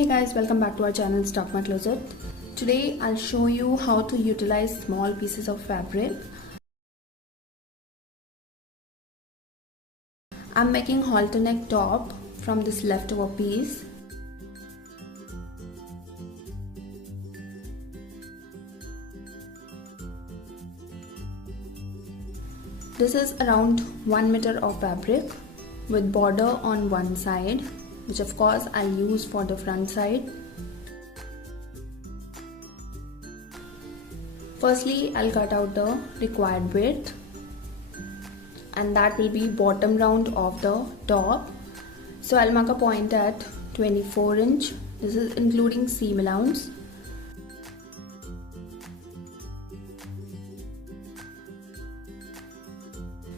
Hey guys, welcome back to our channel Stock My Closet. Today I'll show you how to utilize small pieces of fabric. I'm making halter neck top from this leftover piece. This is around 1 meter of fabric with border on one side, which of course I'll use for the front side. Firstly, I'll cut out the required width, and that will be bottom round of the top. So I'll mark a point at 24 inch. This is including seam allowance.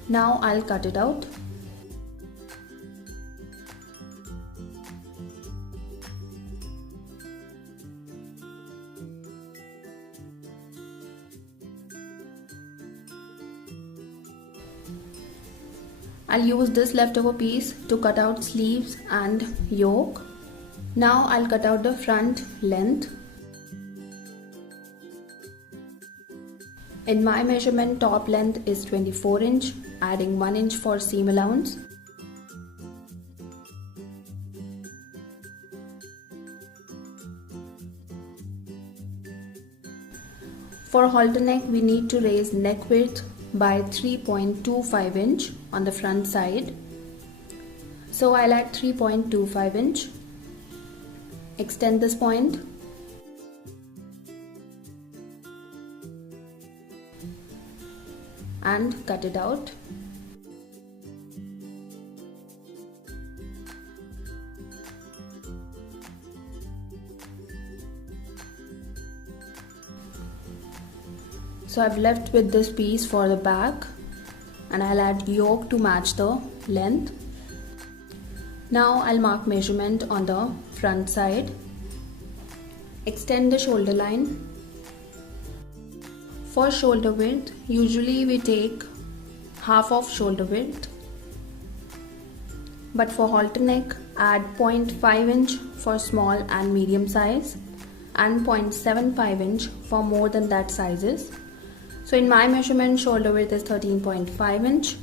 Now I'll cut it out. I'll use this leftover piece to cut out sleeves and yoke. Now I'll cut out the front length. In my measurement, top length is 24 inch, adding 1 inch for seam allowance. For halter neck, we need to raise neck width by 3.25 inch on the front side. So I'll add 3.25 inch. Extend this point. And cut it out. So I've left with this piece for the back, and I'll add yoke to match the length. Now I'll mark measurement on the front side. Extend the shoulder line. For shoulder width, usually we take half of shoulder width, but for halter neck, add 0.5 inch for small and medium size and 0.75 inch for more than that sizes. So in my measurement, shoulder width is 13.5 inch,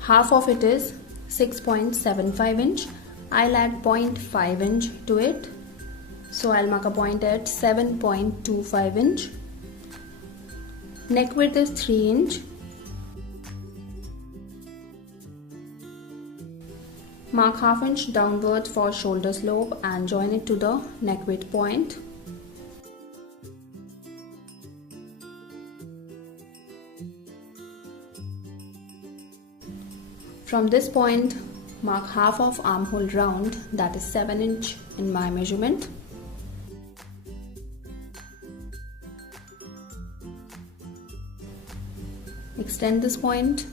half of it is 6.75 inch. I'll add 0.5 inch to it. So I'll mark a point at 7.25 inch. Neck width is 3 inch. Mark half inch downwards for shoulder slope and join it to the neck width point. From this point, mark half of armhole round, that is 7 inch in my measurement. Extend this point.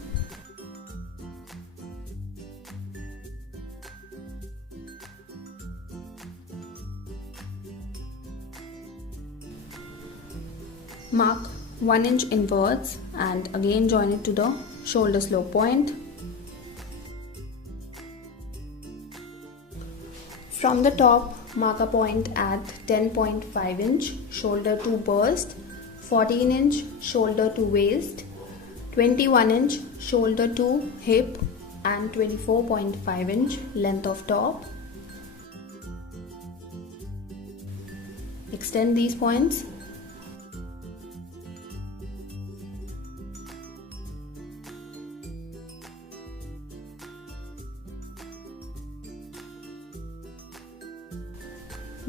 Mark 1 inch inwards and again join it to the shoulder slope point. From the top, mark a point at 10.5 inch shoulder to burst, 14 inch shoulder to waist, 21 inch shoulder to hip and 24.5 inch length of top. Extend these points.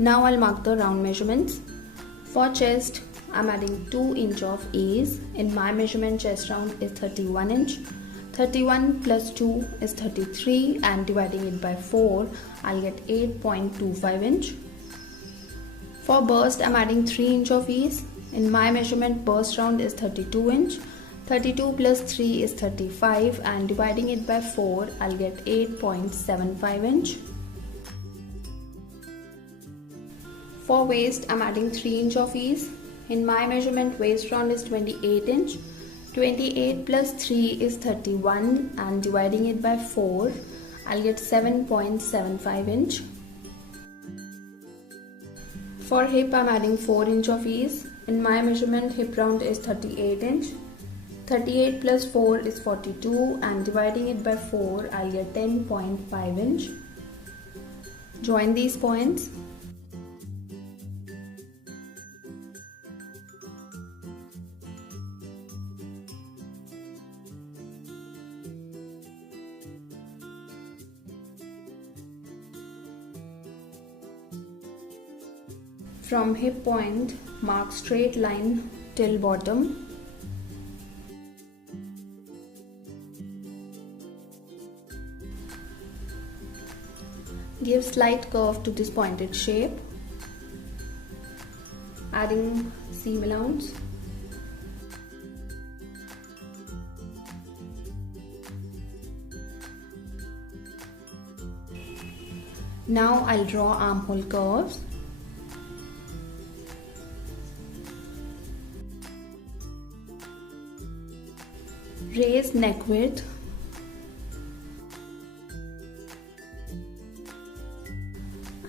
Now I'll mark the round measurements. For chest, I'm adding 2 inch of ease. In my measurement, chest round is 31 inch. 31 plus 2 is 33, and dividing it by 4, I'll get 8.25 inch. For burst, I'm adding 3 inch of ease. In my measurement, burst round is 32 inch. 32 plus 3 is 35, and dividing it by 4, I'll get 8.75 inch. For waist, I'm adding 3 inch of ease. In my measurement, waist round is 28 inch. 28 plus 3 is 31, and dividing it by 4, I'll get 7.75 inch. For hip, I'm adding 4 inch of ease. In my measurement, hip round is 38 inch. 38 plus 4 is 42, and dividing it by 4, I'll get 10.5 inch. Join these points. From hip point, mark straight line till bottom. Give slight curve to this pointed shape, adding seam allowance. Now I'll draw armhole curves. Raise neck width.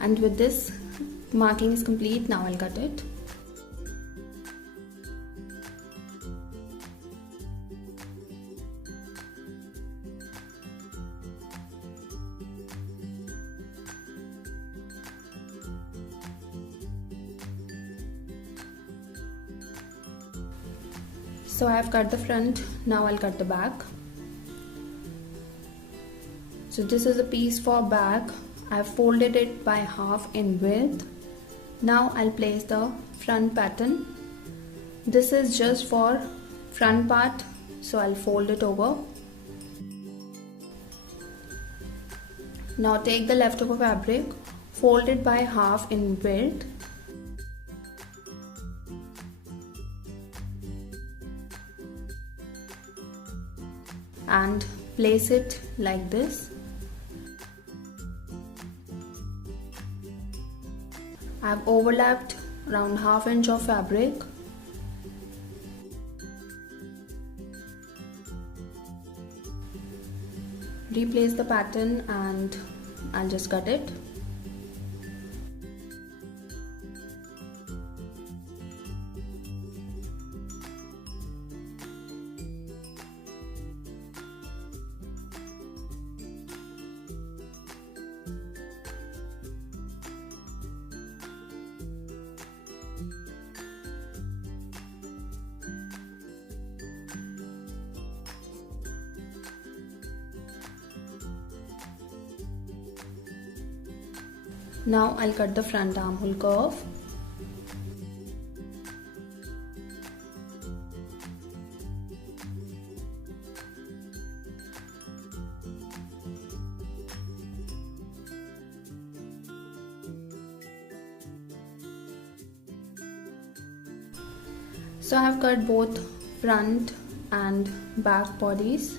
And with this, marking is complete. Now I'll cut it. So I have cut the front, now I'll cut the back. So this is a piece for back. I've folded it by half in width. Now I'll place the front pattern. This is just for front part, so I'll fold it over. Now take the leftover fabric, fold it by half in width. And place it like this. I've overlapped around ½ inch of fabric. Replace the pattern and I'll just cut it. Now I'll cut the front armhole curve. So I have cut both front and back bodies.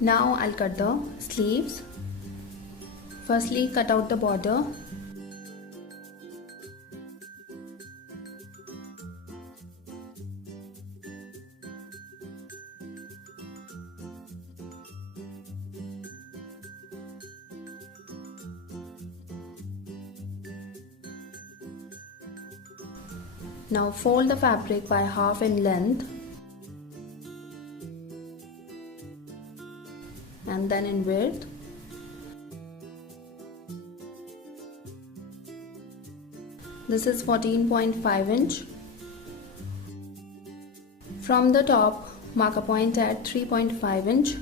Now I'll cut the sleeves. Firstly, cut out the border. Now fold the fabric by half in length and then in width. This is 14.5 inch. From the top, mark a point at 3.5 inch.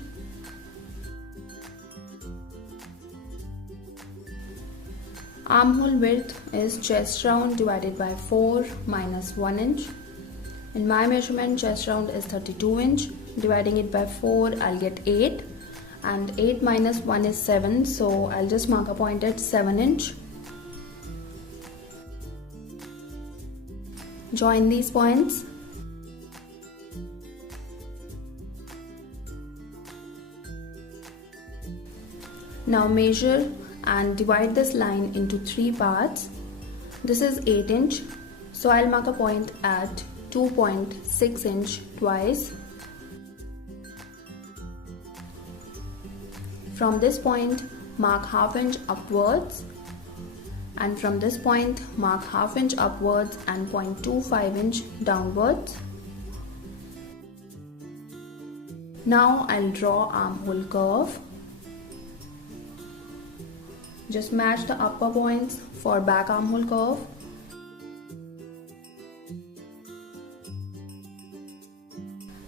Armhole width is chest round divided by 4 minus 1 inch. In my measurement, chest round is 32 inch. Dividing it by 4, I'll get 8. And 8 minus 1 is 7, so I'll just mark a point at 7 inch. Join these points. Now measure and divide this line into 3 parts. This is 8 inch, so I'll mark a point at 2.6 inch twice. From this point, mark ½ inch upwards And from this point, mark ½ inch upwards and 0.25 inch downwards. Now I'll draw armhole curve. Just match the upper points for back armhole curve.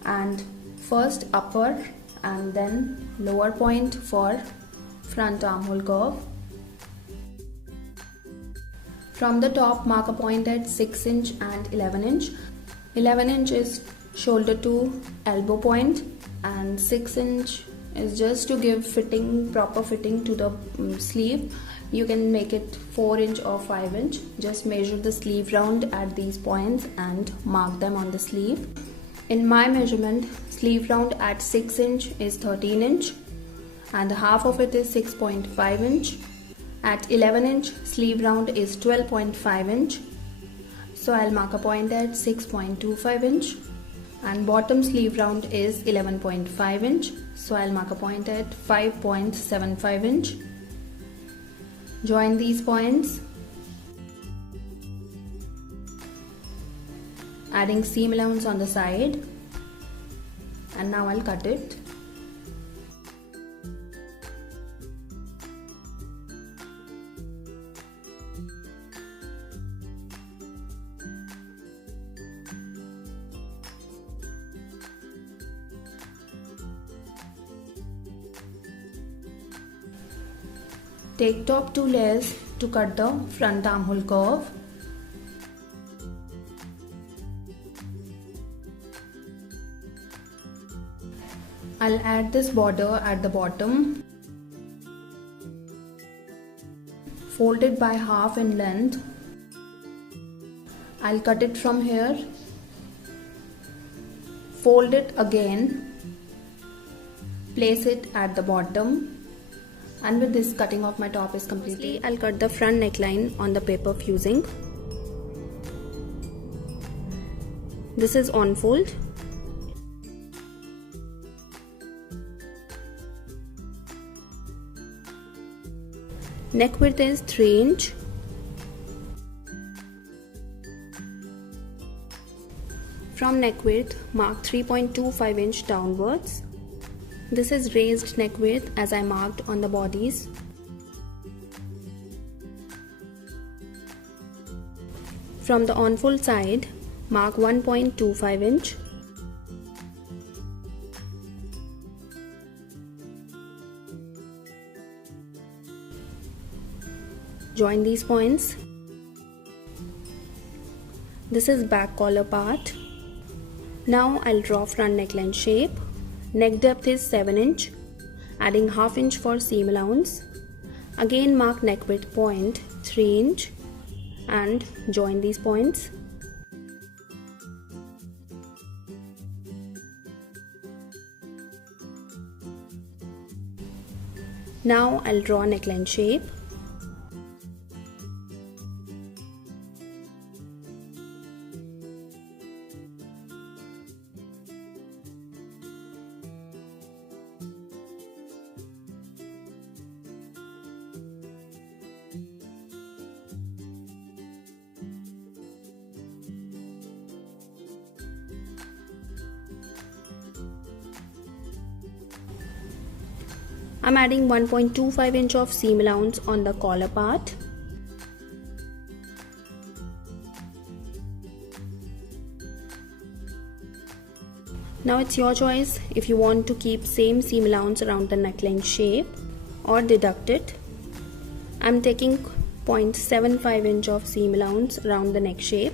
And first upper and then lower point for front armhole curve. From the top, mark a point at 6 inch and 11 inch. 11 inch is shoulder to elbow point and 6 inch is just to give proper fitting to the sleeve. You can make it 4 inch or 5 inch. Just measure the sleeve round at these points and mark them on the sleeve. In my measurement, sleeve round at 6 inch is 13 inch and half of it is 6.5 inch. At 11 inch, sleeve round is 12.5 inch. So I'll mark a point at 6.25 inch. And bottom sleeve round is 11.5 inch. So I'll mark a point at 5.75 inch. Join these points. Adding seam allowance on the side. And now I'll cut it. Take top 2 layers to cut the front armhole curve. I'll add this border at the bottom. Fold it by half in length. I'll cut it from here. Fold it again. Place it at the bottom. And with this, cutting of my top is completed. I'll cut the front neckline on the paper fusing. This is on fold. Neck width is 3 inch. From neck width, mark 3.25 inch downwards. This is raised neck width as I marked on the bodies. From the on-fold side, mark 1.25 inch. Join these points. This is back collar part. Now I'll draw front neckline shape. Neck depth is 7 inch, adding ½ inch for seam allowance. Again mark neck width point 3 inch and join these points. Now I'll draw neckline shape. I'm adding 1.25 inch of seam allowance on the collar part. Now it's your choice if you want to keep same seam allowance around the neckline shape or deduct it. I'm taking 0.75 inch of seam allowance around the neck shape.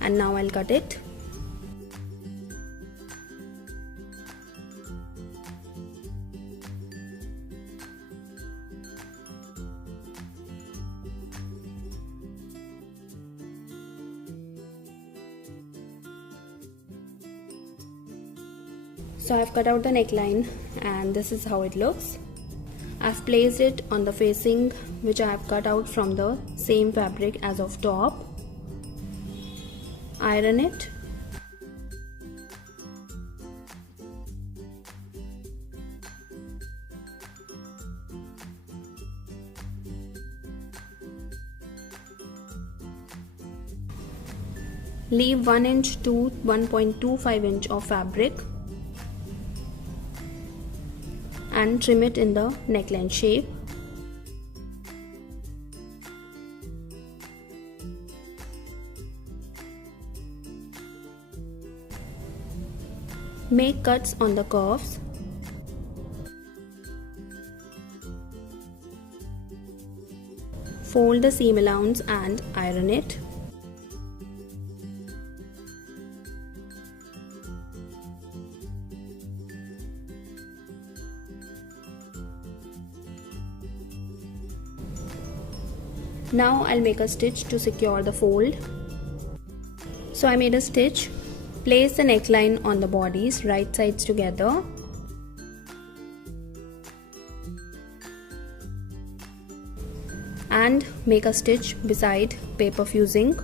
And now I'll cut it. So I've cut out the neckline and this is how it looks. I've placed it on the facing which I have cut out from the same fabric as of top. Iron it. Leave 1 inch to 1.25 inch of fabric and trim it in the neckline shape. Make cuts on the curves. Fold the seam allowance and iron it. Now I'll make a stitch to secure the fold. So I made a stitch. Place the neckline on the bodies, right sides together. And make a stitch beside paper fusing.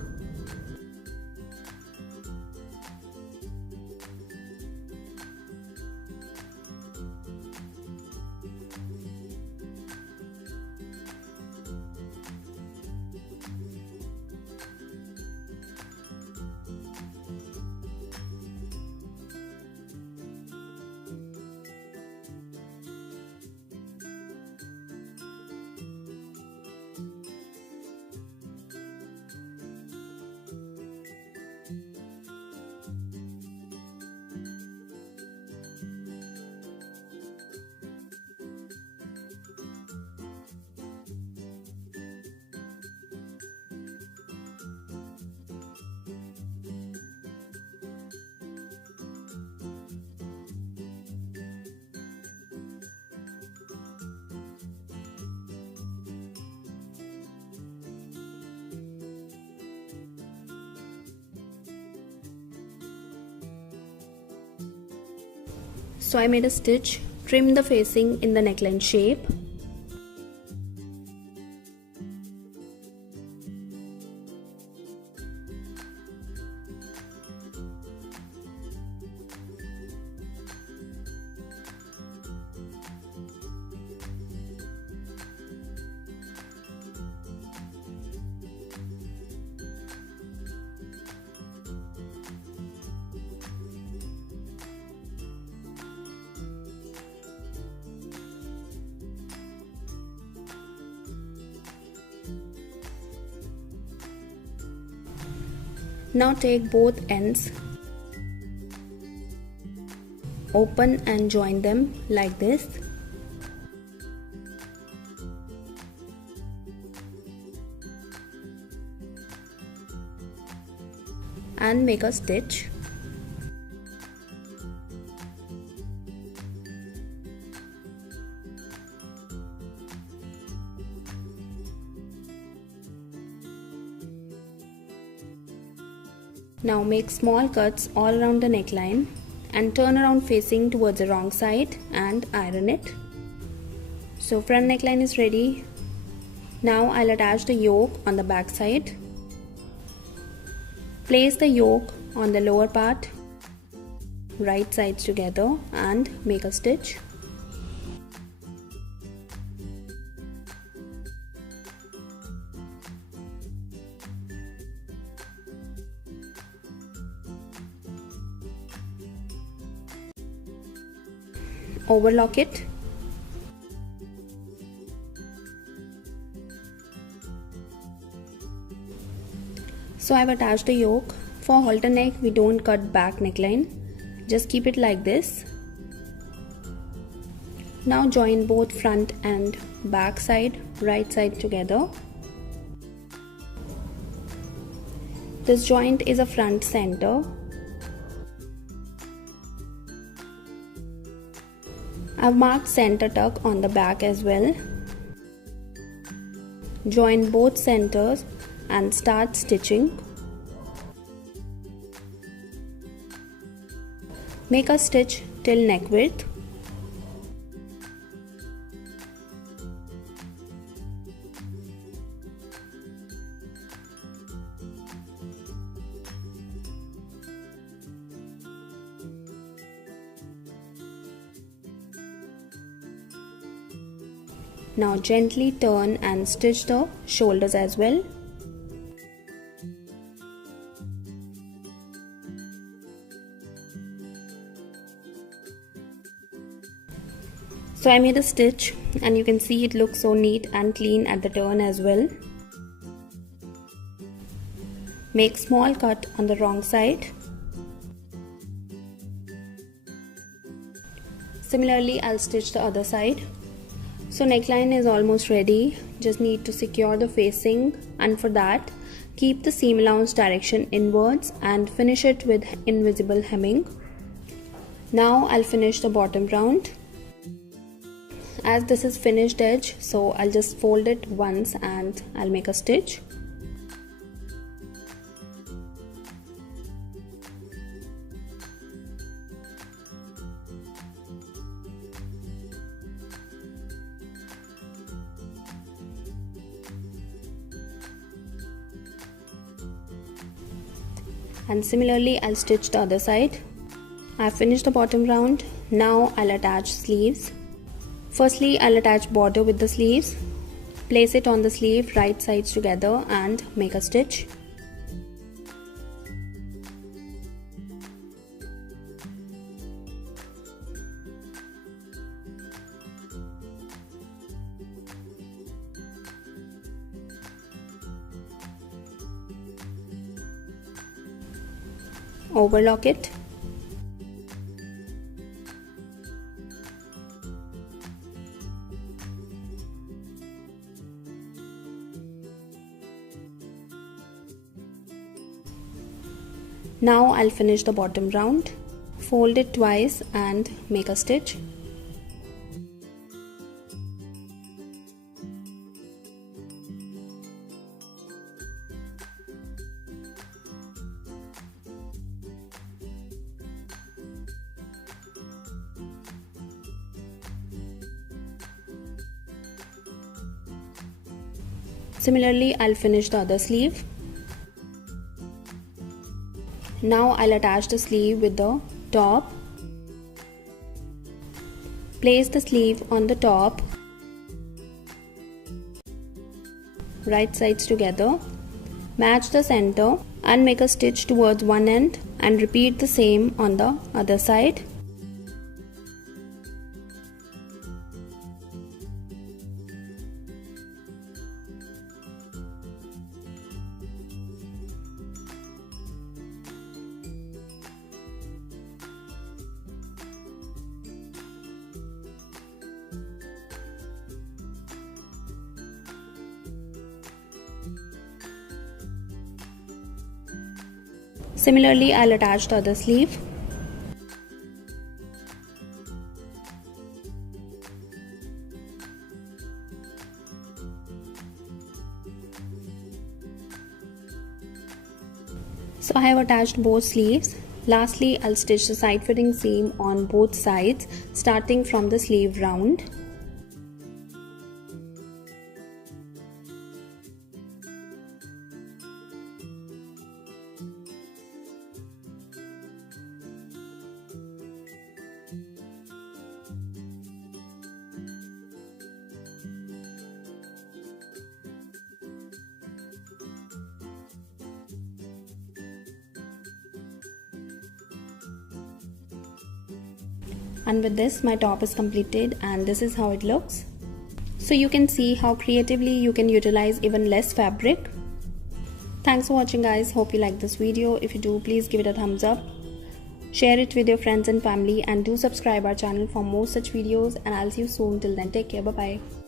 So I made a stitch, trim the facing in the neckline shape. Now take both ends, open and join them like this. And make a stitch. Now make small cuts all around the neckline and turn around facing towards the wrong side and iron it. So front neckline is ready. Now I'll attach the yoke on the back side. Place the yoke on the lower part, right sides together, and make a stitch. Overlock it. So I've attached the yoke. For halter neck we don't cut back neckline, just keep it like this. Now join both front and back side, right side together. This joint is a front center. I've marked center tuck on the back as well. Join both centers and start stitching. Make a stitch till neck width. Now gently turn and stitch the shoulders as well. So I made a stitch and you can see it looks so neat and clean at the turn as well. Make small cut on the wrong side. Similarly, I'll stitch the other side. So neckline is almost ready, just need to secure the facing, and for that keep the seam allowance direction inwards and finish it with invisible hemming. Now I'll finish the bottom round. As this is finished edge, so I'll just fold it once and I'll make a stitch. And similarly I'll stitch the other side. I've finished the bottom round. Now I'll attach sleeves. Firstly, I'll attach border with the sleeves. Place it on the sleeve right sides together and make a stitch. Overlock it. Now I'll finish the bottom round. Fold it twice and make a stitch. Similarly, I'll finish the other sleeve. Now I'll attach the sleeve with the top. Place the sleeve on the top, right sides together. Match the center and make a stitch towards one end and repeat the same on the other side. Similarly, I'll attach the other sleeve. So I have attached both sleeves. Lastly, I'll stitch the side fitting seam on both sides, starting from the sleeve round. And with this, my top is completed and this is how it looks. So you can see how creatively you can utilize even less fabric. Thanks for watching guys. Hope you like this video. If you do, please give it a thumbs up. Share it with your friends and family and do subscribe our channel for more such videos, and I'll see you soon. Till then, take care. Bye bye.